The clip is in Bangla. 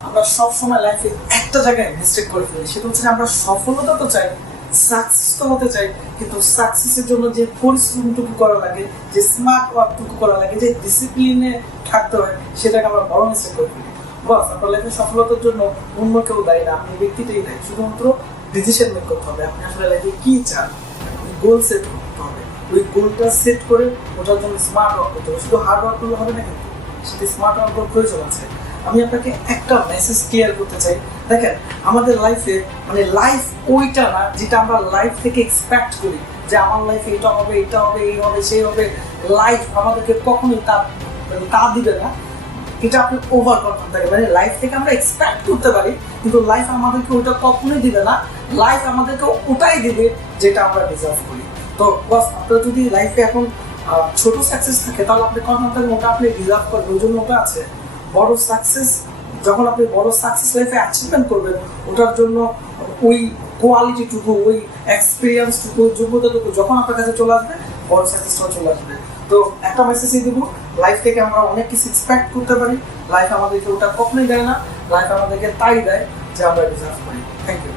আমরা সবসময় লাইফে একটা জায়গায় মিস্টেক করে ফেলি, সেটা হচ্ছে আমরা সফলতা তো চাই, সাকসেস তো হতে চাই, কিন্তু সাকসেসের জন্য যে পরিশ্রমটুকু করা লাগে, যে স্মার্ট ওয়ার্কটুকু করা লাগে, যে ডিসিপ্লিনে থাকতে হয়, সেটাকে আমরা বড় মিস্টেক করে ফেলি। বাস আপনার লাইফে সফলতার জন্য অন্য কেউ দায়ী না, আপনি ব্যক্তিটাই দায়ী। শুধুমাত্র ডিসিশন মেক করতে হবে, আপনি আসলে লাইফে কি চান, গোল সেট করতে হবে। ওই গোলটা সেট করে ওটার জন্য স্মার্ট ওয়ার্ক করতে হবে। শুধু হার্ড ওয়ার্ক করলে হবে না, কিন্তু সেটা স্মার্ট ওয়ার্ক করার প্রয়োজন আছে। আমি আপনাকে একটা মেসেজ ক্লিয়ার করতে চাই। দেখেন, আমাদের লাইফে লাইফ ওইটা না যেটা আমরা লাইফ থেকে এক্সপেক্ট করি, যে আমার লাইফে এটা হবে, এটা হবে, এই হবে, সেই হবে। লাইফ আমাদেরকে কখনোই তা দিবে না। এটা আপনি ওভার কনফিডেন্ট থাকে, লাইফ থেকে আমরা এক্সপেক্ট করতে পারি, কিন্তু লাইফ আমাদেরকে ওটা কখনোই দিবে না। লাইফ আমাদেরকে ওটাই দিবে যেটা আমরা ডিজার্ভ করি। তো বাস আপনার যদি লাইফে এখন ছোট সাকসেস থাকে, তাহলে আপনি কনফিডেন্ট থাকেন ওটা আপনি ডিজার্ভ করেন, ওই জন্য ওটা আছে। বড় সাকসেস, যখন আপনি বড় সাকসেস লাইফে অ্যাচিভমেন্ট করবেন, ওটার জন্য ওই কোয়ালিটিটুকু, ওই এক্সপিরিয়েন্সটুকু, যোগ্যতাটুকু যখন আপনার কাছে চলে আসবে, বড় সাকসেসটা চলে আসবে। তো একটা মেসেজই দেবো, লাইফ থেকে আমরা অনেক কিছু এক্সপেক্ট করতে পারি, লাইফ আমাদেরকে ওটা কখনোই দেয় না। লাইফ আমাদেরকে তাই দেয় যে আমরা ডিজার্ভ করি। Thank you.